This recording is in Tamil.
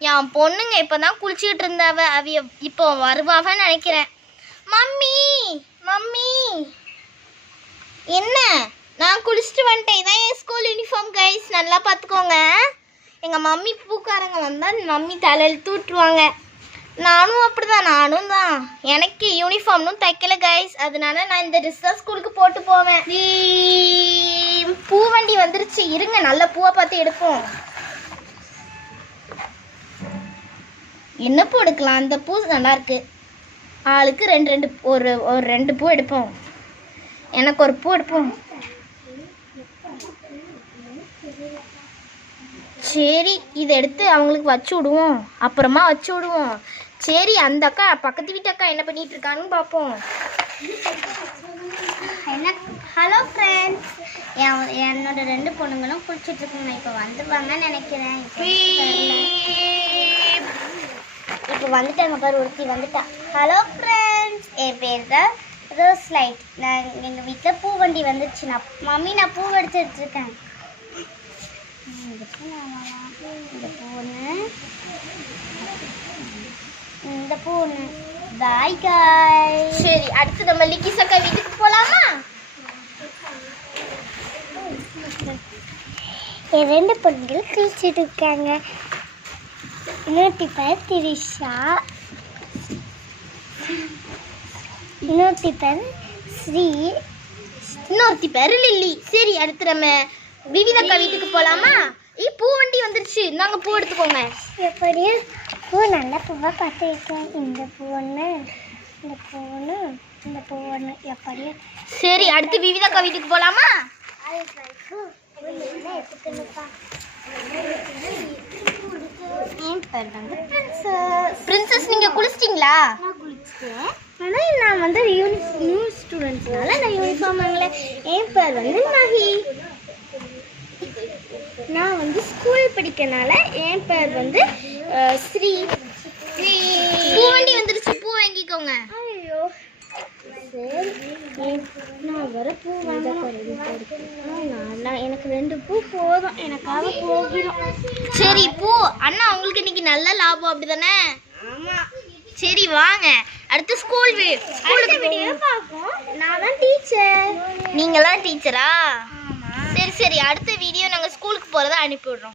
என் பொண்ணுங்க இப்பதான் குளிச்சுக்கிட்டு இருந்தாவ. அவிய இப்போ வருவாவன்னு நினைக்கிறேன். மம்மி மம்மி என்ன? நான் குளிச்சுட்டு வந்துட்டேன். இதான் என் ஸ்கூல் யூனிஃபார்ம் கைஸ், நல்லா பார்த்துக்கோங்க. எங்கள் மம்மி பூக்காரங்க வந்தால் மம்மி தலையில் தூட்டுருவாங்க. நானும் அப்படிதான், நானும் தான். எனக்கு யூனிஃபார்ம்னும் தைக்கல கைஸ், அதனால நான் இந்த ட்ரெஸ் தான் ஸ்கூலுக்கு போட்டு போவேன். பூ வண்டி வந்துருச்சு, இருங்க நல்ல பூவை பார்த்து எடுப்போம். என்ன பூ எடுக்கலாம்? அந்த பூ நல்லா இருக்கு. ஆளுக்கு ரெண்டு ஒரு ரெண்டு பூ எடுப்போம். எனக்கு ஒரு பூ எடுப்போம். சரி, இதை எடுத்து அவங்களுக்கு வச்சு விடுவோம், அப்புறமா வச்சு விடுவோம். சரி, அந்த அக்கா பக்கத்து வீட்டு அக்கா என்ன பண்ணிட்டு இருக்காங்கன்னு பார்ப்போம். ஹலோ ஃப்ரெண்ட்ஸ், என்னோட 2 பொண்ணுங்களும் குளிச்சுட்டு இருக்குங்க. இப்போ வந்துருவாங்கன்னு நினைக்கிறேன். இப்போ வந்துட்டாங்க பாரு, ஒருத்தி வந்துட்டா. ஹலோ ஃப்ரெண்ட்ஸ், என் பேர் தான் ரோஸ் லைட். நான் எங்கள் வீட்டில் பூ வண்டி வந்துச்சு. மம்மி நான் பூ எடுத்துட்டு இருக்கேன். இந்த பூ ஒன்று, இந்த பூ ஒன்று. பாய் காய். சரி, அடுத்து நம்ம லிக்கிஸ் அக்கா வீட்டுக்கு போகலாமா? என் 2 பொண்ணுகள் குளிச்சுட்டு இருக்காங்க. இன்னொருத்தி பேர் திரிஷா, இன்னொருத்தி பேர் ஸ்ரீ, இன்னொருத்தி பேர் லில்லி. சரி, அடுத்து நம்ம விவிதக்கா வீட்டுக்கு போகலாமா? பூ வண்டி வந்துருச்சு, நாங்கள் பூ எடுத்துக்கோங்க. எப்படியா பூ நல்ல பூவாக பார்த்து வைக்கேன். இந்த பூ ஒன்று, இந்த பூ ஒன்று, இந்த பூ ஒன்று. எப்படியா? சரி, அடுத்து விவிதக்கா வீட்டுக்கு போகலாமா? என் பேர் வந்து பிரின்சஸ். நீங்கள் குளிச்சிட்டிங்களா? நான் குளிச்சிட்டேன். ஆனால் நான் வந்து நியூ ஸ்டூடெண்ட்ஸ்னால நான் யூனிஃபார்ம் வாங்கல. என் பேர் வந்து மஹி. நான் வந்து ஸ்கூல் படிக்கனால என் பேர் வந்து ஸ்ரீ. பூ வண்டி வந்துருச்சு, பூ வாங்கிக்கோங்க. ஐயோ சரி, நான் வர பூ வாங்க. எனக்கு 2 பூ போதும், எனக்காக போகிறோம். சரி, பூ அண்ணா உங்களுக்கு இன்னைக்கு நல்ல லாபம் அப்படிதானே? ஆமாம். சரி வாங்க, அடுத்து ஸ்கூலுக்கு வீடியோ பார்ப்போம். நான் தான் டீச்சர். நீங்களாம் டீச்சரா? சரி சரி, அடுத்த வீடியோ நாங்கள் ஸ்கூலுக்கு போகிறத அனுப்பி விடுறோம்.